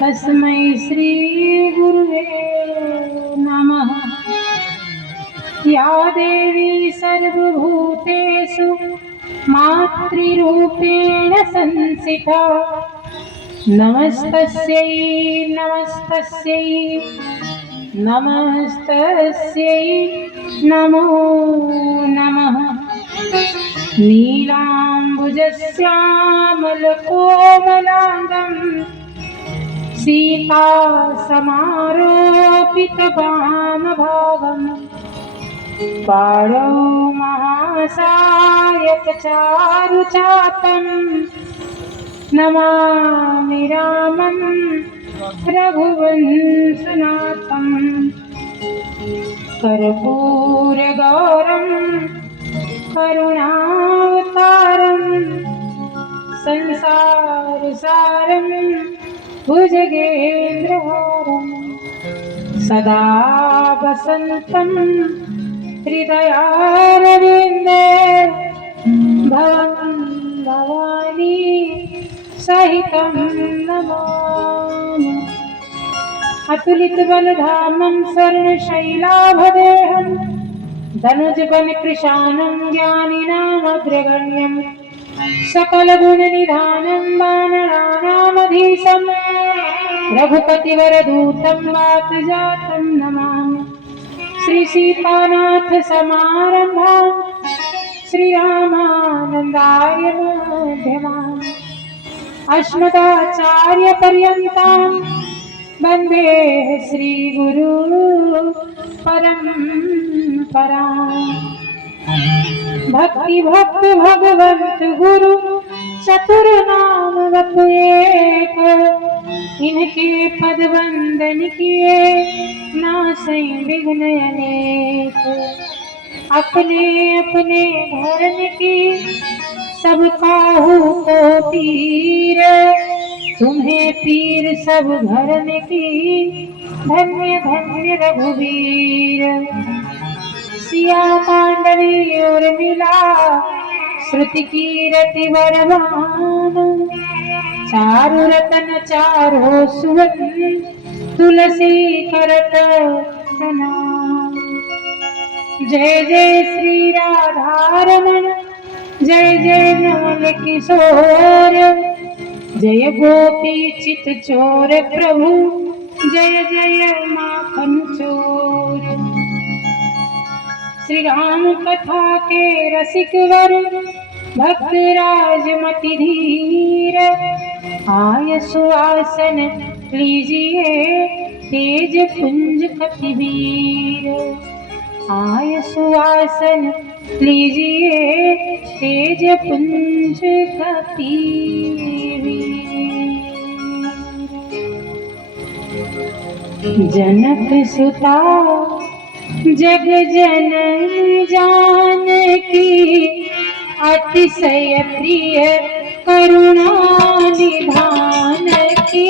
तस्मै श्री गुरुवे नमः। या देवी सर्वभूतेषु मातृरूपेण संस्थिता नमस्तस्यै नमस्तस्यै नमस्तस्यै नमो नमः। नीलाम्बुजश्यामलकोमलाङ्गं सीतासमारोपितवामभागं पाणौ महासायकचारुचापं नमामि रामं रघुवंशनाथं। कर्पूरगौरं करुणावतारं संसारसारं भुजगेन्द्रहारं सदा वसन्तं हृदयारविन्दे भवं भवानी सहितं नमामि। अतुलितबलधामं स्वर्णशैलाभदेहं धनुजवनकृशानं ज्ञानिनामग्रगण्यं सकलगुणनिधानं वानराणामधीशं रघुपतिवरदूतं वातजातं नमामि। श्रीसीतानाथसमारम्भां श्रीरामानन्दार्यमध्यमाम् अस्मदाचार्यपर्यन्तां वन्दे श्रीगुरु परम्पराम्। भक्ति भक्त भगवंत गुरु चतुर्नाम एक, इनके पद वंदन किए नासै विघ्न अनेक। अपने अपने धर्म की सब काहू को पीर, तुम्हें पीर सब धर्म की धन्य धन्य रघुवीर। सिया मांडवी और मिला श्रुति कीरति वरदान, चारु रतन चारो सुवन तुलसी करत प्रणाम। जय जय श्री राधारमण जय जय नवल किशोर, जय गोपी चित चोर प्रभु जय जय माखन चोर। श्री राम कथा के रसिक वर भक्त राजमति धीर, आय सुआसन लीजिए तेज पुंज कपिवीर। आय सुआसन लीजिए तेज पुंज कपिवीर। जनक सुता जग जननी जानकी, अतिशय प्रिय करुणा निधान की।